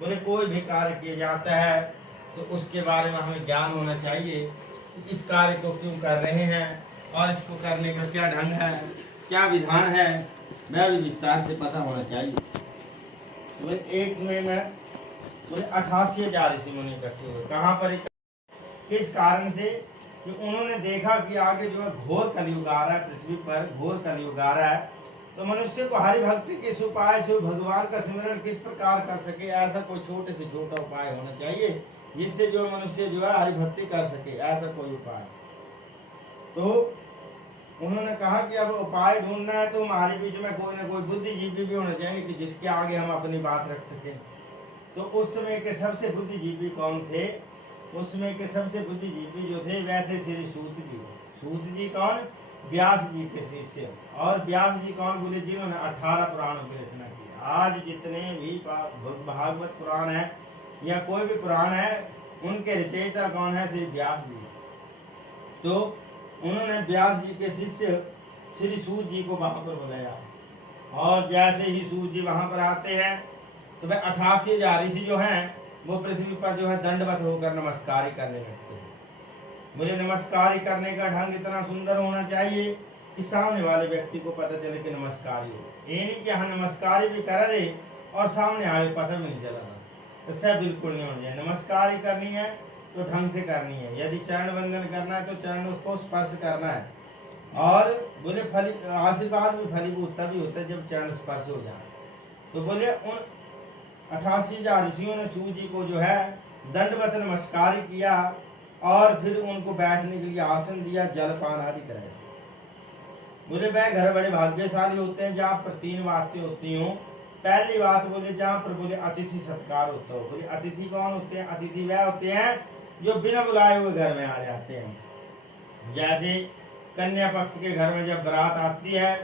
बोले कोई भी कार्य किया जाता है तो उसके बारे में हमें ज्ञान होना चाहिए कि इस कार्य को क्यों कर रहे हैं और इसको करने का क्या ढंग है, क्या विधान है, वह भी विस्तार से पता होना चाहिए। बोले एक में मैं बोले 88,000 ऋषि मुनि इकट्ठे हुए। कहाँ पर किस कारण से? कि उन्होंने देखा कि आगे जो है घोर कलयुग आ रहा है, पृथ्वी पर घोर कलयुग आ रहा है, तो मनुष्य को हरि भक्ति किस उपाय से भगवान का स्मरण किस प्रकार कर सके, ऐसा कोई छोटे से छोटा उपाय होना चाहिए जिससे जो मनुष्य जो है हरि भक्ति कर सके, ऐसा कोई उपाय। तो उन्होंने कहा कि अब उपाय ढूंढना है तो हमारे बीच में कोई ना कोई बुद्धिजीवी भी होना चाहिए कि जिसके आगे हम अपनी बात रख सकें। तो उस समय के सबसे बुद्धिजीवी कौन थे? उस समय के सबसे बुद्धिजीवी जो थे वह थे श्री सूत जी। सूत जी कौन? व्यास जी के शिष्य। और व्यास जी कौन? बोले जिन्होंने 18 पुराणों की रचना की। आज जितने भी भागवत पुराण है या कोई भी पुराण है, उनके रचयिता कौन है? श्री व्यास जी। तो उन्होंने व्यास जी के शिष्य श्री सूत जी को वहां पर बुलाया, और जैसे ही सूत जी वहां पर आते हैं तो वह 88,000 ऋषि जो हैं वो पृथ्वी पर जो है दंडवत होकर नमस्कार ही करने लगते हैं। मुझे नमस्कार ही करने का ढंग इतना सुंदर होना चाहिए कि सामने वाले व्यक्ति को पता चले कि नमस्कार ही हो। ये नहीं कि हाँ नमस्कार भी कर दे और सामने आगे पता भी नहीं चला, इससे बिल्कुल नहीं होना चाहिए। नमस्कार ही करनी है तो ढंग से करनी है। यदि चरण वंदन करना है तो चरण उसको स्पर्श करना है। और बोले फली आशीर्वाद भी फलीभूत तभी होता है जब चरण स्पर्श हो जाए। तो बोले उन 88,000 ऋषियों ने सूत जी को जो है दंडवत नमस्कार किया और फिर उनको बैठने के लिए आसन दिया, जलपान आदि कराया। बोले वह घर बड़े भाग्यशाली होते हैं जहाँ पर 3 बातें होती हों। पहली बात बोले जहाँ पर बोले अतिथि सत्कार होता हो। बोले अतिथि कौन होते हैं? अतिथि वह होते हैं जो बिना बुलाए हुए घर में आ जाते हैं। जैसे कन्या पक्ष के घर में जब बारात आती है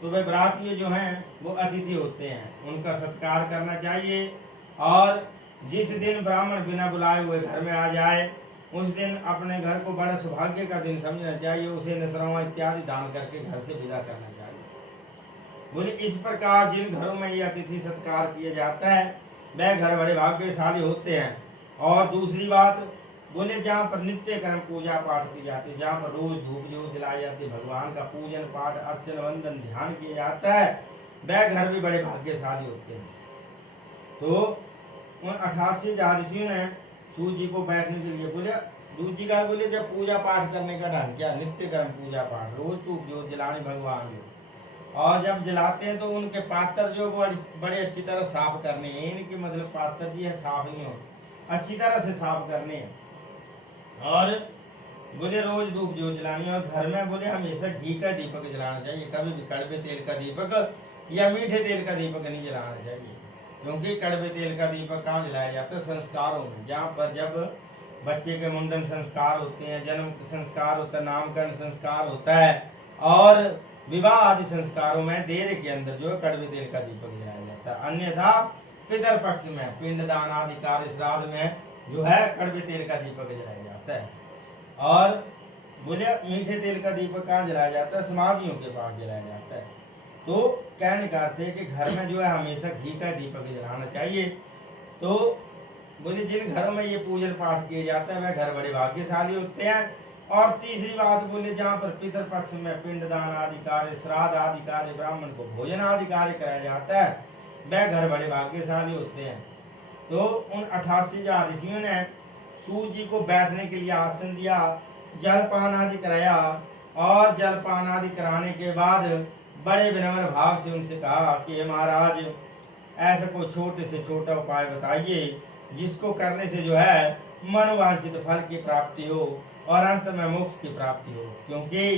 तो वे बराती जो हैं वो अतिथि होते हैं, उनका सत्कार करना चाहिए। और जिस दिन ब्राह्मण बिना बुलाए हुए घर में आ जाए उस दिन अपने घर को बड़ा सौभाग्य का दिन समझना चाहिए, उसे नसरावा इत्यादि दान करके घर से विदा करना चाहिए। बोले इस प्रकार जिन घरों में ये अतिथि सत्कार किया जाता है वह घर बड़े भाग्यशाली होते हैं। और दूसरी बात बोले जहाँ पर नित्य कर्म पूजा पाठ की जाती है, जहाँ पर रोज धूप ज्योत जलाई जाती है, भगवान का पूजन पाठ अर्चन वंदन ध्यान किया जाता है, वह घर भी बड़े भाग्यशाली होते हैं। तो उन 88,000 ऋषियों ने सूत जी को बैठने के लिए बोले। सूत जी का बोले जब पूजा पाठ करने का ढंग क्या? नित्य कर्म पूजा पाठ, रोज धूप ज्योत जलाने भगवान में, और जब जलाते हैं तो उनके पात्र जो बड़े अच्छी तरह साफ करने हैं। इनके मतलब पात्र जी है साफ नहीं हो, अच्छी तरह से साफ करने हैं। और बोले रोज धूप जो जलानी, और घर में बोले हमेशा घी का दीपक जलाना चाहिए, कभी भी कड़वे तेल का दीपक या मीठे तेल का दीपक नहीं जलाना चाहिए। क्योंकि कड़वे तेल का दीपक कहाँ जलाया जाता है? संस्कारों में, जहाँ पर जब बच्चे के मुंडन संस्कार होते हैं, जन्म संस्कार होता है, नामकरण संस्कार होता है और विवाह आदि संस्कारों में देर के अंदर जो है कड़वे तेल का दीपक जलाया जाता है। अन्यथा पितर पक्ष में पिंडदान आदि कार्य श्राद्ध में जो है कड़वे तेल का दीपक जलाया जाता है। और बोले मीठे तेल का दीपक कहाँ जलाया जाता है? समाधियों के पास जलाया जाता है। तो कहने का अर्थ है कि घर में जो है हमेशा घी का दीपक जलाना चाहिए। तो बोले जिन घरों में ये पूजन पाठ किया जाता है वह घर बड़े भाग्यशाली होते हैं। और तीसरी बात बोले जहाँ पर पितर पक्ष में पिंडदान आदि कार्य श्राद्ध आदि कार्य ब्राह्मण को भोजन आदि कार्य कराया जाता है वह घर बड़े भाग्यशाली होते हैं। तो उन 88,000 ऋषियों ने सूत जी को बैठने के लिए आसन दिया, जलपान आदि कराया, और जलपान आदि कराने के बाद बड़े विनम्र भाव से उनसे कहा कि महाराज ऐसा कोई छोटे से छोटा उपाय बताइए जिसको करने से जो है मनोवांछित फल की प्राप्ति हो और अंत में मोक्ष की प्राप्ति हो। क्योंकि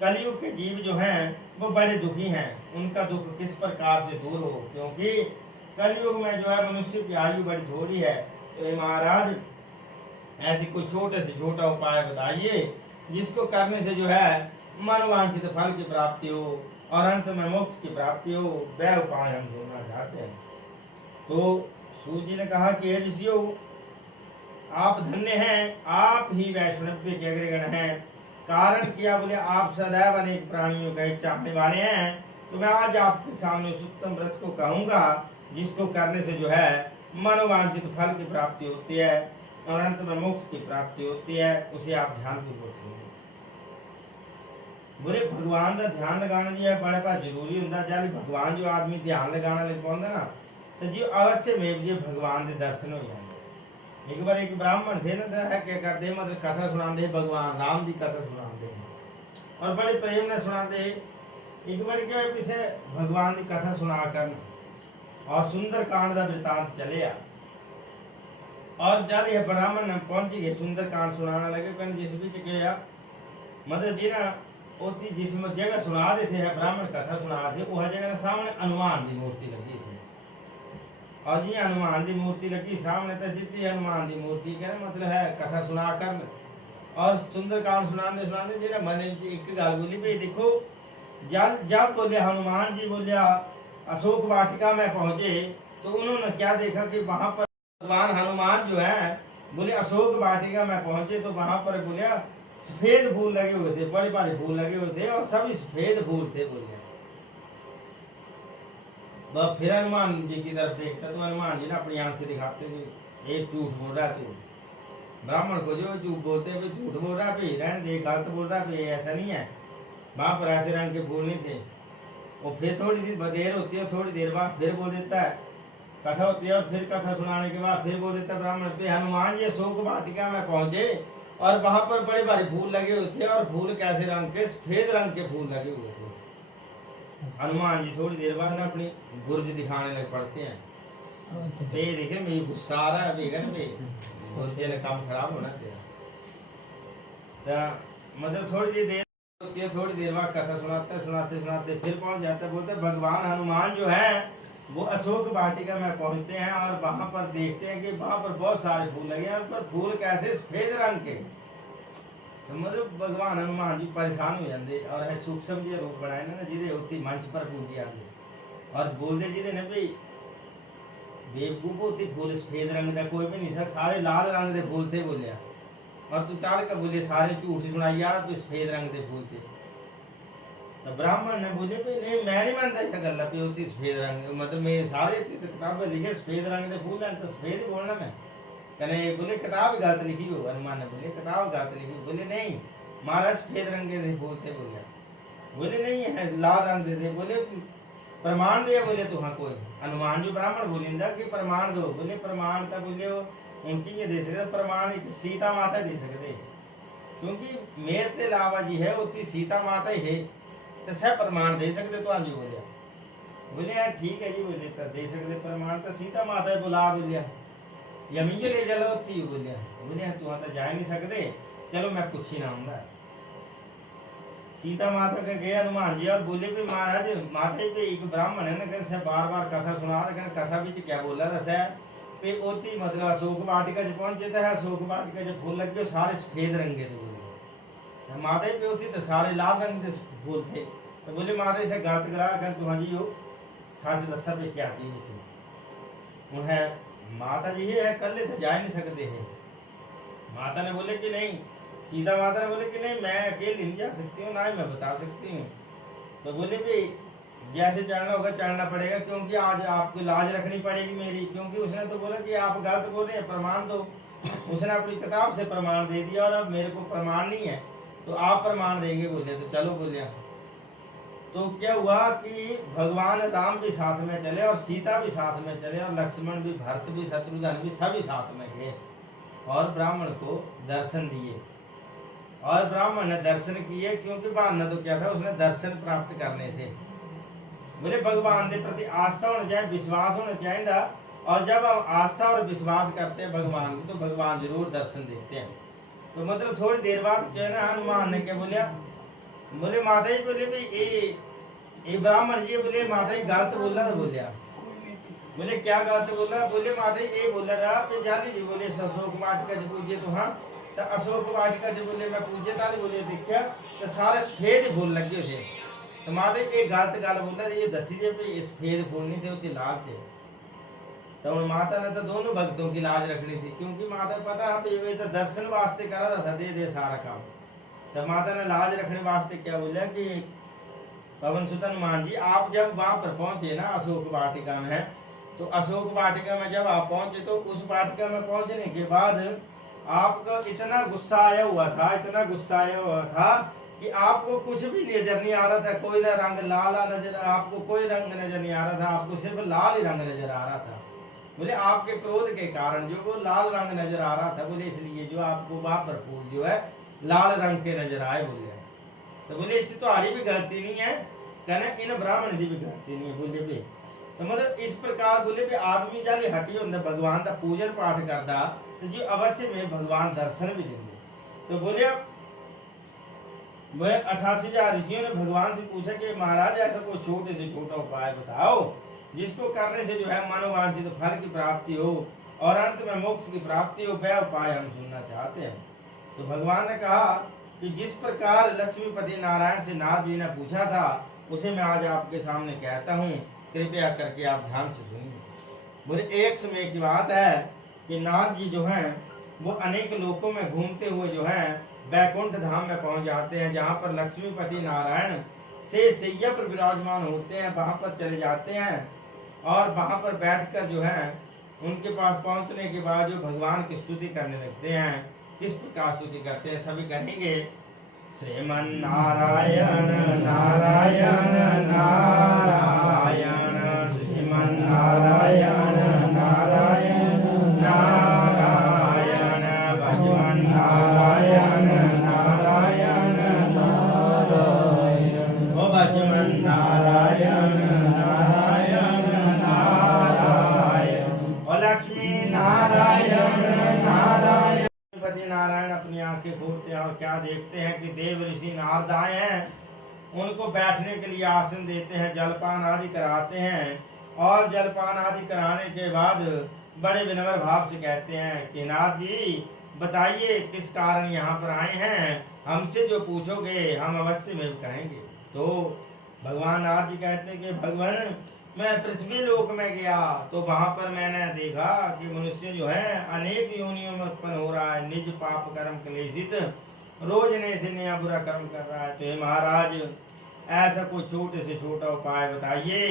कलयुग के जीव जो हैं वो बड़े दुखी हैं, उनका दुख किस प्रकार से दूर हो, क्योंकि कलयुग में जो है मनुष्य की आयु बड़ी थोड़ी है। तो महाराज ऐसे कोई छोटे से छोटा उपाय बताइए जिसको करने से जो है मनोवांछित फल की प्राप्ति हो और अंत में मोक्ष की प्राप्ति हो, वह उपाय हम ढूंढना चाहते हैं। तो सूत जी ने कहा कि हे ऋषियों आप धन्य हैं, आप ही वैष्णव्य के अग्रगण हैं। कारण क्या? बोले आप सदैव अनेक प्राणियों का चाहने वाले हैं। तो मैं आज आपके सामने उस उत्तम व्रत को कहूंगा जिसको करने से जो है मनोवांछित फल की प्राप्ति होती है और अंत में मोक्ष की प्राप्ति होती है। उसे आप ध्यान पूर्वक सुनिए। बोले भगवान का ध्यान लगाना जी है बड़े पास जरूरी होता है। भगवान जो आदमी ध्यान लगाना लग पाता ना तो जी अवश्य में जी भगवान के दर्शन हो जाएंगे। एक बार एक ब्राह्मण थे ना सर क्या करते मतलब कथा सुनाते भगवान राम की कथा सुनाते और बड़े प्रेम ने सुनाते। एक बार क्या पीछे भगवान की कथा सुना कर और सुंदर कांड का वृतांत चले आ और जब यह ब्राह्मण पहुंची गए सुंदर कांड सुनाना लगे कहने जिस बीच गया मतलब जी ना उसी जिस जगह सुना देते हैं ब्राह्मण कथा सुना थे वह जगह सामने हनुमान की मूर्ति लगी थी और जी हनुमान की मूर्ति लगी सामने तो जितनी हनुमान की मूर्ति के मतलब है कथा सुना कर और सुंदर कांड सुनाते सुनाते जी मन एक गल बोली भाई देखो जब बोले हनुमान जी बोलिया अशोक वाटिका में पहुंचे तो उन्होंने क्या देखा कि वहां पर भगवान हनुमान जो है बोले अशोक वाटिका में पहुंचे तो वहां पर बोलिया सफेद फूल लगे हुए थे बड़े बड़े फूल लगे हुए थे और सभी सफेद फूल थे बोलिए। फिर हनुमान जी की तरफ देखता तो हनुमान जी ने अपनी आंखें दिखाते हुए एक झूठ बोल रहा तू ब्राह्मण को जो झूठ बोलते हुए झूठ बोल रहा भाई रहने दे गलत बोल रहा भाई ऐसा नहीं है वहां पर ऐसे रंग के फूल नहीं थे। और फिर थोड़ी सी देर होती है थोड़ी देर बाद फिर बोल देता है कथा होती है और फिर कथा सुनाने के बाद फिर बोल देता ब्राह्मण पे हनुमान जी अशोक वाटिका में पहुंचे और वहां पर बड़े बड़े फूल लगे हुए थे और फूल कैसे रंग के सफेद रंग के फूल लगे हुए थे। हनुमान जी थोड़ी देर बाद ना अपनी गुर्ज दिखाने लग पड़ते हैं देखे मेरी गुस्सा आ रहा है बेगन पे गुर्जे ने काम खराब होना तेरा मतलब थोड़ी देर होती है थोड़ी देर बाद कथा सुनाते सुनाते सुनाते फिर पहुंच जाते बोलते भगवान हनुमान जो है वो अशोक वाटिका में पहुंचते हैं और वहां पर देखते हैं कि वहां पर बहुत सारे फूल लगे हैं पर फूल कैसे सफेद रंग के तो मतलब भगवान हनुमान जी परेशान हो जाते और है सूक्ष्म जी रूप बनाए ना जिदे होती मंच पर पूजी आते और बोलते जिदे ने भाई बेवकूफ होती फूल सफेद रंग का कोई भी नहीं था सारे लाल रंग के फूल थे बोलिया और तू चाल का बोले सारे झूठ सुनाई यार तो सफेद रंग के फूल थे। तो ब्राह्मण ने बोले भाई नहीं मैं नहीं मानता ऐसा गल पे होती सफेद रंग मतलब मेरे सारे किताबें लिखे सफेद रंग के फूल हैं तो सफेद ही बोलना मैं कहने बोले किताब गलत लिखी हो हनुमान ने बोले किताब गलत लिखी बोले नहीं महाराज सफेद रंग के फूल थे बोले नहीं है लाल रंग थे बोले प्रमाण दे बोले तो हाँ कोई हनुमान जी ब्राह्मण बोलिंदा कि प्रमाण दो बोले प्रमाण का बोले उनकी ये दे सकते प्रमाण एक सीता माता दे सकते क्योंकि मेरे ते लावा जी है उतनी सीता माता ही है तो सब प्रमाण दे सकते तो जी बोले यार ठीक है जी बोले तो दे सकते प्रमाण तो सीता माता है बुला बोलिया यमी ले चलो थी बोलिया तू तो जा नहीं सकते चलो मैं कुछ ही ना आऊंगा। सीता माता के गए हनुमान जी और बोले भी महाराज माता पे एक ब्राह्मण है ना कहते बार बार कथा सुना कथा बीच क्या बोला था सर पे ओती मतलब अशोक वाटिका जो पहुंचे थे अशोक वाटिका जो फूल लगे सारे सफेद रंग के थे बोले माता पे होती तो सारे लाल रंग के फूल थे तो बोले माता से गलत करा कर तुम जी हो सच दसा पे क्या चीज थी उन्हें माता जी है कल तो जा नहीं सकते हैं। माता ने बोले कि नहीं सीता माता ने बोले कि नहीं मैं अकेले नहीं जा सकती हूँ ना ही मैं बता सकती हूँ। तो बोले भी जैसे चढ़ना होगा चढ़ना पड़ेगा क्योंकि आज आपको लाज रखनी पड़ेगी मेरी क्योंकि उसने तो बोला कि आप गलत बोल रहे हैं प्रमाण दो उसने अपनी किताब से प्रमाण दे दिया और अब मेरे को प्रमाण नहीं है तो आप प्रमाण देंगे बोले तो चलो बोलिया। तो क्या हुआ कि भगवान राम भी साथ में चले और सीता भी साथ में चले और लक्ष्मण भी भरत भी शत्रुघ्न भी सभी साथ में गए और ब्राह्मण को दर्शन दिए और ब्राह्मण ने दर्शन किए क्योंकि बहाना तो क्या था उसने दर्शन प्राप्त करने थे। बोले भगवान के प्रति आस्था होना चाहिए विश्वास होना चाहिए और जब हम आस्था और विश्वास करते हैं भगवान को तो भगवान जरूर दर्शन देते हैं। तो मतलब थोड़ी देर बाद जो है ना हनुमान ने क्या बोलिया बोले माता जी बोले भाई ये ब्राह्मण जी बोले माता जी गलत बोला था बोलिया बोले क्या गलत बोला बोले माता जी ये बोला था फिर जानी जी बोले अशोक वाटिका से पूछे तो हाँ तो अशोक वाटिका से बोले मैं पूछे था बोले देखा तो सारे सफेद फूल लगे थे तो माता जी एक गलत गल बोला ये दसी जे भी सफेद फूल नहीं थे उसे लाल थे। तो माता ने तो दोनों भक्तों की लाज रखनी थी क्योंकि माता पता है तो दर्शन वास्ते करा था दे सारा काम। तो माता ने लाज रखने वास्ते क्या बोला कि पवन सुत हनुमान जी आप जब वहां पर पहुंचे ना अशोक वाटिका में तो अशोक वाटिका में जब आप पहुंचे तो उस वाटिका में पहुंचने के बाद आपका इतना गुस्सा आया हुआ था, इतना गुस्सा आया हुआ था कि आपको कुछ भी नजर नहीं आ रहा था। कोई ना रंग लाल नजर, आपको कोई रंग नजर नहीं आ रहा था, आपको सिर्फ लाल ही रंग नजर आ रहा था। बोले आपके क्रोध के कारण जो वो लाल रंग नजर आ रहा था, बोले इसलिए जो आपको बापर फूल जो है लाल रंग के नजर आए। बोले तो बोले इससे तो आड़ी भी गलती नहीं है, कहना इन ब्राह्मण की भी गलती नहीं है। बोले भी तो मतलब इस प्रकार बोले भी आदमी जाले हटी होंगे भगवान का पूजन पाठ करता तो जो अवश्य में भगवान दर्शन भी देंगे। तो बोले वह 88,000 ऋषियों ने भगवान से पूछा कि महाराज ऐसा कोई छोटे से छोटा उपाय बताओ जिसको करने से जो है मनोवांछित फल की प्राप्ति हो और अंत में मोक्ष की प्राप्ति हो, वह उपाय हम सुनना चाहते हैं। तो भगवान ने कहा कि जिस प्रकार लक्ष्मीपति नारायण से नारद जी ने पूछा था उसे मैं आज आपके सामने कहता हूँ, कृपया करके आप ध्यान से सुनिए। बोले एक समय की बात है कि नारद जी जो हैं वो अनेक लोकों में घूमते हुए जो है वैकुंठ धाम में पहुंच जाते हैं, जहाँ पर लक्ष्मीपति नारायण से सैया पर विराजमान होते हैं। वहां पर चले जाते हैं और वहां पर बैठकर जो है उनके पास पहुंचने के बाद जो भगवान की स्तुति करने लगते हैं। किस प्रकार स्तुति करते हैं सभी कहेंगे, श्रीमन नारायण नारायण नारायण, श्रीमन नारायण नारायण नारायण, भजमन नारायण नारायण नारायण, ओ भजमन नारायण नारायण नारायण, ओ लक्ष्मी नारायण नारायण। नारायण अपनी आंखें खोलते हैं और क्या देखते हैं कि देव ऋषि नारद आए हैं। उनको बैठने के लिए आसन देते हैं, जलपान आदि कराते हैं और जलपान आदि कराने के बाद बड़े विनम्र भाव से कहते हैं कि नाथ जी बताइए किस कारण यहाँ पर आए हैं, हमसे जो पूछोगे हम अवश्य में कहेंगे। तो भगवान नाथ जी कहते हैं कि भगवान मैं पृथ्वी लोक में गया तो वहां पर मैंने देखा कि मनुष्य जो है अनेक योनियों में उत्पन्न हो रहा है, निज पाप कर्म क्लेशित रोज नए से नया बुरा कर्म कर रहा है। तो हे महाराज ऐसा कोई छोटे से छोटा उपाय बताइए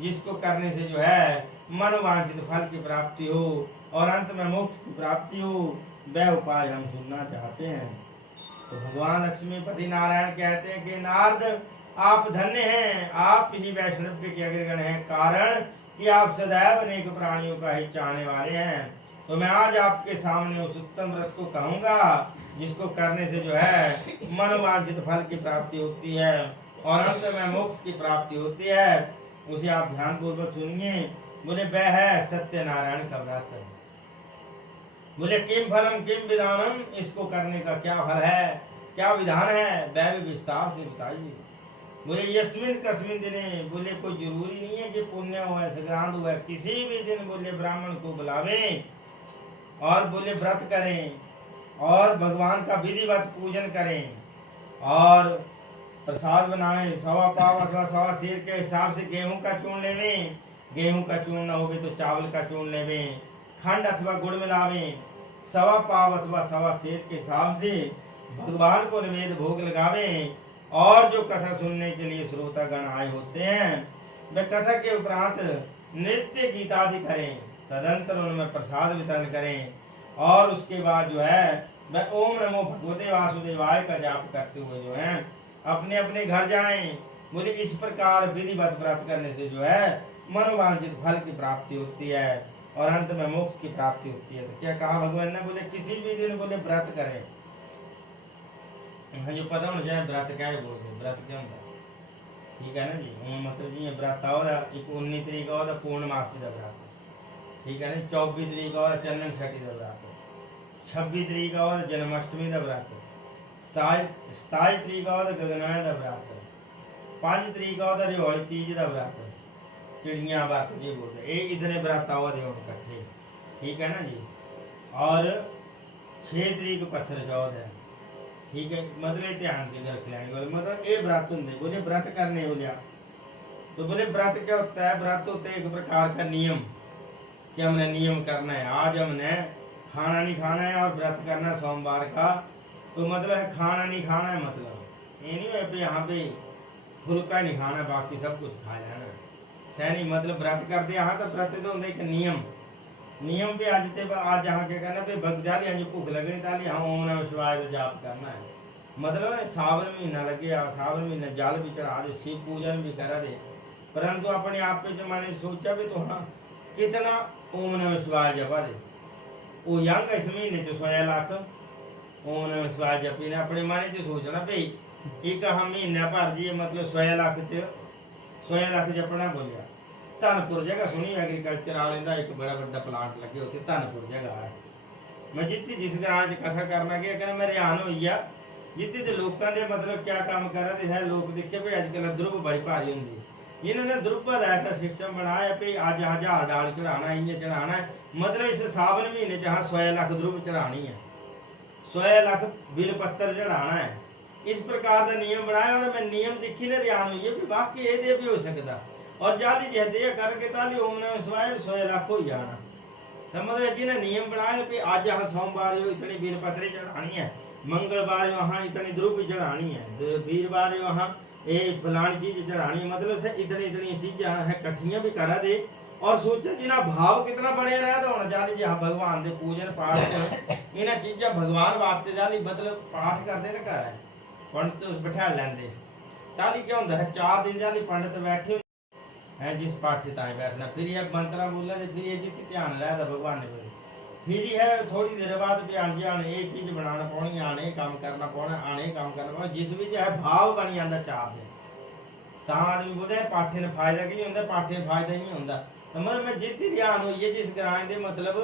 जिसको करने से जो है मनोवांछित फल की प्राप्ति हो और अंत में मोक्ष की प्राप्ति हो, वह उपाय हम सुनना चाहते हैं। तो भगवान लक्ष्मीपति नारायण कहते हैं कि नारद आप धन्य हैं, आप ही वैष्णव के अग्रगण हैं, कारण कि आप सदैव अनेक प्राणियों का हित चाहने वाले हैं। तो मैं आज आपके सामने उस उत्तम व्रत को कहूंगा जिसको करने से जो है मनोवांछित फल की प्राप्ति होती है और अंत में मोक्ष की प्राप्ति होती है। उसे आप ध्यान पूर्वक सुनिए। बोले वह है सत्यनारायण का व्रत। बोले किम फलम किम विधानम, इसको करने का क्या फल है, क्या विधान है, वह भी विस्तार से बताइए। बोले यस्मिन कस्मिन दिने, बोले कोई जरूरी नहीं है कि पुण्य हो संक्रांत हुआ, किसी भी दिन बोले ब्राह्मण को बुलावें और बोले व्रत करें और भगवान का विधिवत पूजन करें और प्रसाद बनाएं। 1.25 पाव अथवा 1.25 सेर के हिसाब से गेहूं का चूर्ण लेवें, गेहूं का चूर्ण न होवे तो चावल का चूर्ण लेवें, खंड अथवा गुड़ मिलावें। 1.25 पाव अथवा 1.25 सेर के हिसाब से भगवान को निवेद भोग लगावें और जो कथा सुनने के लिए श्रोतागण आए होते हैं वे कथा के उपरांत नृत्य गीत आदि करें, तदंतर उनमें प्रसाद वितरण करें और उसके बाद जो है वह ओम नमो भगवते वासुदेवाय का जाप करते हुए जो है अपने अपने घर जाएं। बोले इस प्रकार विधिवत व्रत करने से जो है मनोवांछित फल की प्राप्ति होती है और अंत में मोक्ष की प्राप्ति होती है। तो क्या कहा भगवान ने, बोले किसी भी दिन बोले व्रत करें। जो पता होना चाहिए व्रत क्या है, बोलते व्रत क्या होता है, ठीक है ना जी। मतलब जी व्रत और 19 तरीक और पूर्णमासी का व्रत, ठीक है ना। 24 तरीक और चंदन छठी का व्रत, 26 तरीक और जन्माष्टमी का व्रत, 27 तरीक और गगनाय का व्रत, 5 तरीक और रिहोली तीज का व्रत, चिड़िया व्रत जी बोलते ये इतने व्रत और इकट्ठे, ठीक है ना जी। और 6 तरीक पत्थर चौथ है, ठीक है। मतलब ध्यान से रख लेंगे। बोले मतलब ये व्रत होंगे, बोले व्रत करने बोलिया तो बोले व्रत क्या होता है, व्रत होता है एक प्रकार का नियम कि हमने नियम करना है। आज हमने खाना नहीं खाना है और व्रत करना है सोमवार का, तो मतलब है खाना नहीं खाना है, मतलब ये नहीं है यहाँ पे फुल्का नहीं खाना बाकी सब कुछ खा जाना, सैनी मतलब व्रत करते हाँ तो व्रत तो होंगे एक नियम पे आज ते आज यहाँ क्या करना पे भग जाली आज भूख लगनी ताली हाँ ओम नमः शिवाय का जाप करना है मतलब ना सावन महीना लगे सावन महीना जल भी चढ़ा दे शिव पूजन भी करा दे परंतु अपने आप पे जो मैंने सोचा भी तो हाँ कितना ओम नमः शिवाय जपा दे वो यंग इस महीने जो 100 लाख ओम नमः शिवाय जपी ने अपने माने जो सोचना भाई एक हम महीना भर जी मतलब 100 लाख जपना बोलिया धनपुर जगह सुनी एग्रीकल्चर वाले का एक बड़ा बड़ा प्लांट लगे उसे धनपुर जगह है मैं जितनी जिस ग्रां च कथा करना गया कहना मैं हैरान हो गया जितने तो लोगों के मतलब क्या काम कर रहे है लोग देखे भाई अजकल द्रुप बड़ी भारी होंगी इन्होंने द्रुप का ऐसा सिस्टम बनाया भाई अज हजार डाल चढ़ाना इं चढ़ाना है मतलब इस सावन महीने जहाँ 100 लाख द्रुप चढ़ानी है 100 लाख बिल पत्थर चढ़ाना है इस प्रकार का नियम बनाया और मैं नियम देखी ना रियान हुई है भी बाकी ये भी हो सकता और जाली जहदे करके ताली ओम नमः शिवाय 100 लाख हो जाना तो मतलब जिन्हें नियम बनाया भी आज यहाँ सोमवार जो इतनी बिल पत्थरी चढ़ानी है मंगलवार वहाँ इतनी द्रुप चढ़ानी है वीरवार वहाँ ये फलानी चीज चढ़ानी है मतलब से इतनी चीजें है कट्ठियां भी करा दे और सोचा जिना भाव कितना बने रहा तो होना चाहिए जहाँ भगवान दे पूजन पाठ इन्हें चीजा भगवान वास्ते जाली मतलब पाठ करते ना कर पंडित तो बैठा लेंदे ताली क्या होता है 4 दिन जाली पंडित बैठे है जिस पाठ ताई बैठना फिर ये मंत्रा बोला फिर ये जित ध्यान लाया था भगवान ने फिर है थोड़ी देर बाद भी आगे आने ये चीज बनाना पौनी आने काम करना पौना आने काम करना पौना जिस भी है भाव बनी जाता 4 दिन तो आदमी बोलते पाठे ने फायदा की होंगे पाठे ने फायदा नहीं होंगे तो मतलब मैं जितनी ध्यान हुई है जिस ग्रां के मतलब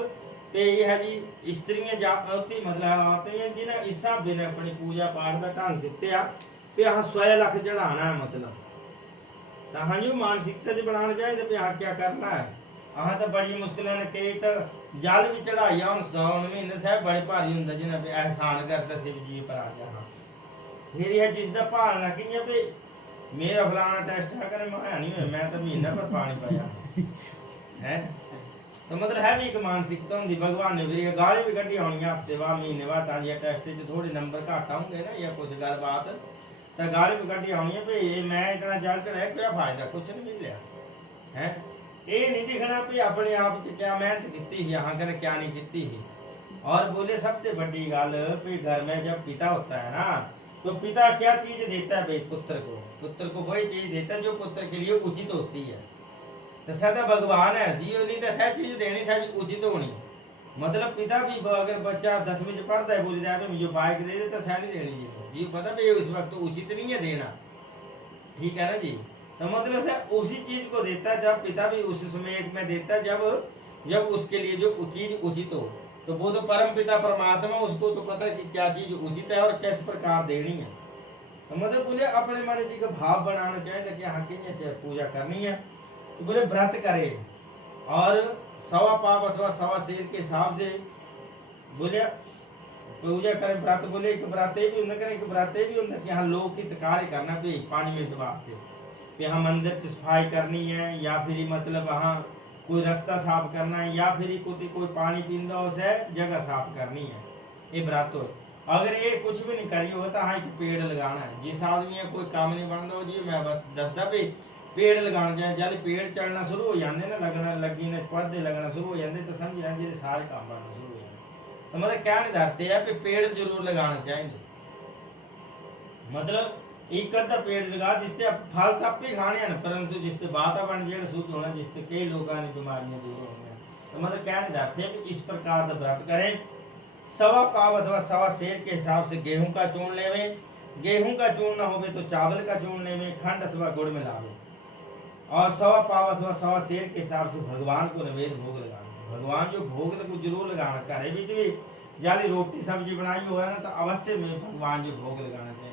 पे ये है जी स्त्रियां जाती मतलब आते हैं जिन्हें इस हिसाब ने अपनी पूजा पाठ का ढंग दिते पे हाँ 100 लाख चढ़ाना है मतलब तो हाँ जी मानसिकता जी बनाना चाहिए पे हाँ क्या करना है हाँ तो बड़ी मुश्किल ने कई तो जल भी चढ़ाई हम सावन महीने साहब बड़े भारी होंगे जिन्हें एहसान करता शिव जी पर आ गया हाँ फिर यह जिसका भालना कि पे मेरा फलाना टेस्ट है कर मैं नहीं हुआ मैं तो महीने पर पानी पाया है तो मतलब है भी एक मानसिकता होंगी भगवान ने फिर गाली भी कटी होनी हफ्ते बाद महीने बाद ताजी टेस्ट थोड़े नंबर घट आऊंगे ना या कुछ गलबात तो गाली भी कटी होनी है भाई मैं इतना जल चढ़ाया क्या फायदा कुछ नहीं मिल रहा है ये नहीं दिखना भी अपने आप क्या मेहनत की यहाँ कर क्या नहीं की और बोले सबसे बड़ी गल भी घर में जब पिता होता है ना तो पिता क्या चीज देता है भाई पुत्र को वही चीज देता है जो पुत्र के लिए उचित होती है तो सदा भगवान है जियो नहीं तो सह चीज देनी सह उचित होनी मतलब पिता भी अगर बच्चा 10वीं में पढ़ता है बोली जाए मुझे बाइक दे दे तो सह नहीं देनी जी पता भाई उस वक्त उचित नहीं है देना ठीक है ना जी तो मतलब से उसी चीज को देता है जब पिता भी उस समय में देता है जब उसके लिए जो चीज उचित हो तो वो तो परम पिता परमात्मा उसको तो पता है कि क्या चीज उचित है और किस प्रकार देनी है तो मतलब बोले अपने मन जी का भाव बनाना चाहिए कि हाँ कि पूजा करनी है तो बोले व्रत करे और 1.25 पाव अथवा 1.25 सेर के हिसाब से बोले पूजा करें व्रत बोले एक व्रते भी होंगे करें एक व्रते भी होंगे कि हाँ लोग की कार्य करना भी 5 मिनट वास्ते कि हाँ मंदिर च सफाई करनी है या फिर मतलब हाँ कोई रास्ता साफ करना है या फिर कोई पानी पींदा उसे जगह साफ करनी है ये व्रत हो अगर ये कुछ भी नहीं करी हो तो हाँ एक पेड़ लगाना है जिस आदमी है कोई काम नहीं बनता हो जी मैं बस दसदा भी पेड़ लगाना चाहिए जब पेड़ चढ़ना शुरू हो जाते ना लगना लगी ने पौधे लगना शुरू हो जाते तो समझ लें जी सारे काम बनना शुरू हो जाते तो मतलब क्या निर्धारते है कि पेड़ जरूर लगाना चाहिए मतलब एक अद्धा पेड़ लगा जिससे फल तब भी खाने हैं परंतु जिससे वातावरण जो शुद्ध होना जिससे कई लोगों की बीमारियां दूर होंगी तो मतलब क्या निर्धारते है इस प्रकार का व्रत करें 1.25 पाव अथवा 1.25 सेर के हिसाब से गेहूं का चूर्ण लेवे गेहूं का चूर्ण न हो तो चावल का चूर्ण लेवे खंड अथवा गुड़ मिलावे और 1.25 पाव अथवा 1.25 सेर के हिसाब से भगवान को नैवेद्य भोग लगाना भगवान जो भोग को जरूर लगाना करे बीच भी जाली रोटी सब्जी बनाई हो ना तो अवश्य में भगवान जो भोग लगाना चाहिए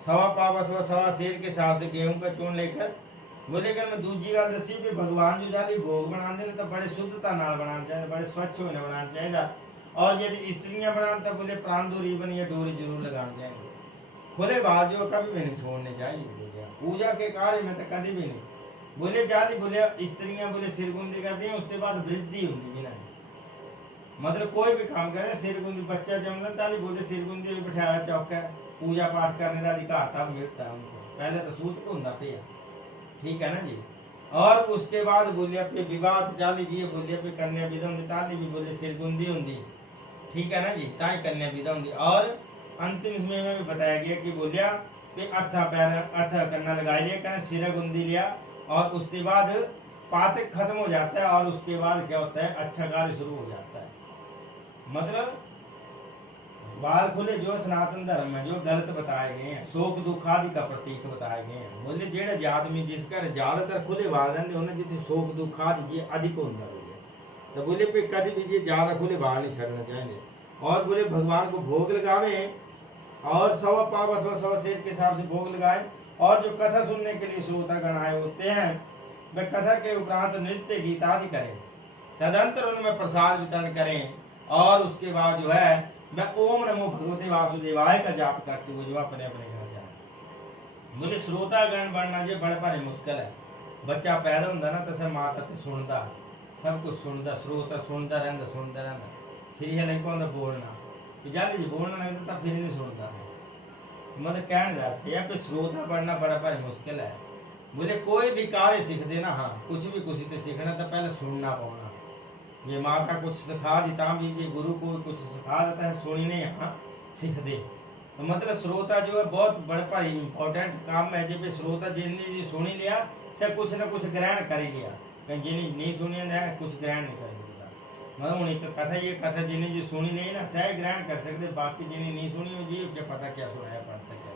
1.25 पाव अथवा 1.25 सेर के हिसाब से गेहूं का चूर्ण लेकर बोले मैं दूसरी गल दसी भी भगवान जो जाली भोग बनाते तो बड़े शुद्धता बनाना चाहिए बड़े स्वच्छ होने बनाना चाहिए और यदि स्त्रियां बनाते तो बोले प्रांदूरी बनी डोरी जरूर लगाना चाहिए खुले बाल जो कभी भी नहीं छोड़ने चाहिए पूजा के कार्य में तो कभी भी नहीं बोले जाती बोले स्त्रियां बोले सिरगुंदी करती हैं उसके बाद वृद्धि होगी बिना मतलब कोई भी काम करे सिरगुंदी बच्चा जमना ताली बोले सिरगुंदी भी बिठाया चौका पूजा पाठ करने का अधिकार तब मिलता है उनको पहले तो सूत को होंगे पे ठीक है ना जी और उसके बाद बोलिया पे विवाह जा लीजिए, बोलिया पे कन्या विदा होंगी ताली भी बोले सिरगुंदी होंगी, ठीक है ना जी, ताई कन्या विदा होंगी। और अंतिम इसमें भी बताया गया कि बोलिया पे अर्था पैर अर्था करना लगा लिया, कहना सिर गुंदी लिया, और उसके बाद पातक खत्म हो जाता है, और उसके बाद क्या होता है, अच्छा कार्य शुरू हो जाता है। मतलब बाल खुले जो सनातन धर्म में जो गलत बताए गए हैं, शोक दुख आदि का प्रतीक बताए गए हैं। बोले जेड़े आदमी जिस घर ज्यादातर खुले बाल रहते उन्हें जिसे शोक दुख आदि ये अधिक होता है। तो बोले पे कभी भी ये ज्यादा खुले बाल नहीं छड़ना चाहिए। और बोले भगवान को भोग लगावे, और 100 पाव अथवा 100 शेर के हिसाब से भोग लगाए। और जो कथा सुनने के लिए श्रोतागण आए होते हैं वे कथा के उपरांत नृत्य गीत आदि करें, तदंतर उनमें प्रसाद वितरण करें, और उसके बाद जो है मैं ओम नमो भगवते वासुदेवाय का जाप करते हुए जो अपने अपने घर जाए। बोले श्रोतागण बनना जो बड़े भारी मुश्किल है। बच्चा पैदा होंदा ना तो सब माता ते सुनता, सब कुछ सुनता, श्रोता सुनता रहता, फिर यह नहीं पाता बोलना, जाली जी बोलना नहीं तो फिर नहीं सुनता। मतलब कहने जाते हैं कि श्रोता बनना बड़ा भारी मुश्किल है। बोले कोई भी कार्य सीख देना, हाँ कुछ भी कुछ से सीखना तो पहले सुनना पाना। ये माता कुछ सिखा दी ताम ये गुरु को कुछ सिखा देता है, सुनने यहाँ सीख दे। तो मतलब श्रोता जो है बहुत बड़ा पर इम्पोर्टेंट काम है। जब श्रोता जिन्हें सुनी लिया से कुछ न कुछ ग्रहण कर लिया, कहीं जिन्हें नहीं सुनी ना कुछ ग्रहण नहीं कर सकता। मतलब उन्हें तो कथा ये कथा जिन्हें जो सुनी नहीं ना सह ग्रहण कर सकते, बाकी जिन्हें नहीं सुनी हो जी क्या पता क्या सुनाया पड़ता क्या।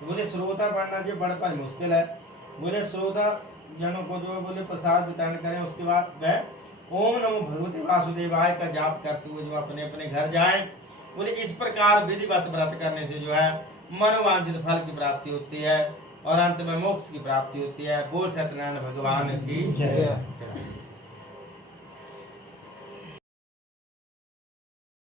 तो बोले श्रोता बनना जो बड़ा पर मुश्किल है। बोले श्रोता जनों को जो है बोले प्रसाद वितरण करें, उसके बाद वह ओम नमो भगवते वासुदेवाय का जाप करते हुए जो अपने अपने घर जाएं। बोले इस प्रकार विधिवत व्रत करने से जो है मनोवांछित फल की प्राप्ति होती है, और अंत में मोक्ष की प्राप्ति होती है। बोल सत्यनारायण भगवान की जय।